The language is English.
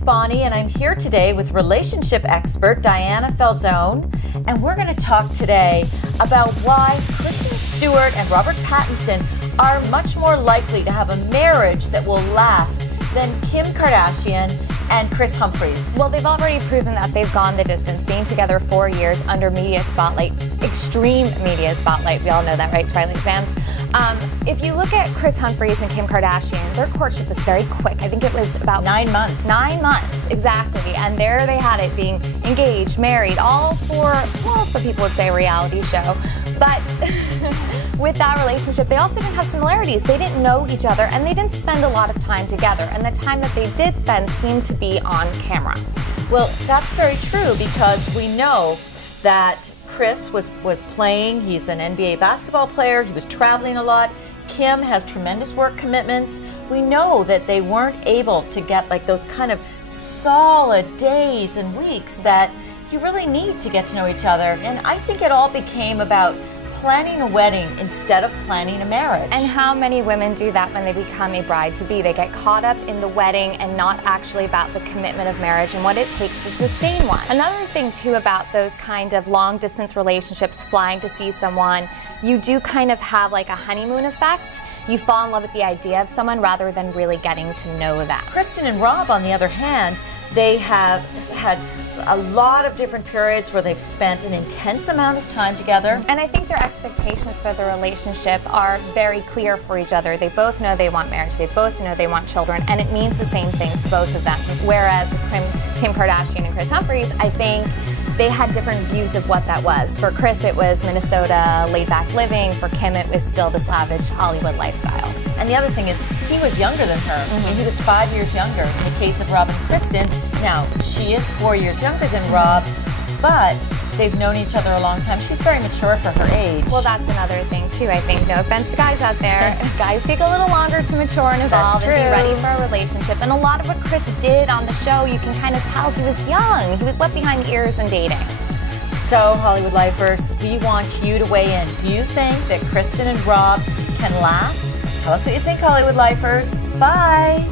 it's Bonnie, and I'm here today with relationship expert Diana Falzone, and we're going to talk today about why Kristen Stewart and Robert Pattinson are much more likely to have a marriage that will last than Kim Kardashian and Kris Humphries. Well, they've already proven that they've gone the distance, being together 4 years under media spotlight, extreme media spotlight. We all know that, right, Twilight fans? If you look at Kris Humphries and Kim Kardashian, their courtship was very quick. I think it was about 9 months. 9 months, exactly. And there they had it, being engaged, married, all for, well, some people would say a reality show. But with that relationship, they also didn't have similarities. They didn't know each other, and they didn't spend a lot of time together. And the time that they did spend seemed to be on camera. Well, that's very true, because we know that Kris was playing. He's an NBA basketball player. He was traveling a lot. Kim has tremendous work commitments. We know that they weren't able to get like those kind of solid days and weeks that you really need to get to know each other. And I think it all became about planning a wedding instead of planning a marriage. And how many women do that when they become a bride-to-be? They get caught up in the wedding and not actually about the commitment of marriage and what it takes to sustain one. Another thing too about those kind of long-distance relationships, flying to see someone, you do kind of have like a honeymoon effect. You fall in love with the idea of someone rather than really getting to know them. Kristen and Rob, on the other hand, they have had a lot of different periods where they've spent an intense amount of time together. And I think their expectations for the relationship are very clear for each other. They both know they want marriage. They both know they want children. And it means the same thing to both of them. Whereas with Kim Kardashian and Kris Humphries, I think they had different views of what that was. For Kris, it was Minnesota laid-back living. For Kim, it was still this lavish Hollywood lifestyle. And the other thing is, he was younger than her. I mean, he was 5 years younger. In the case of Rob and Kristen, now, she is 4 years younger than Rob, but they've known each other a long time. She's very mature for her age. Well, that's another thing, too, I think. No offense to guys out there. Guys take a little longer to mature and evolve and be ready for a relationship. And a lot of what Kris did on the show, you can kind of tell he was young. He was wet behind the ears and dating. So, Hollywood Lifers, we want you to weigh in. Do you think that Kristen and Rob can last? Tell us what you think, Hollywood Lifers. Bye!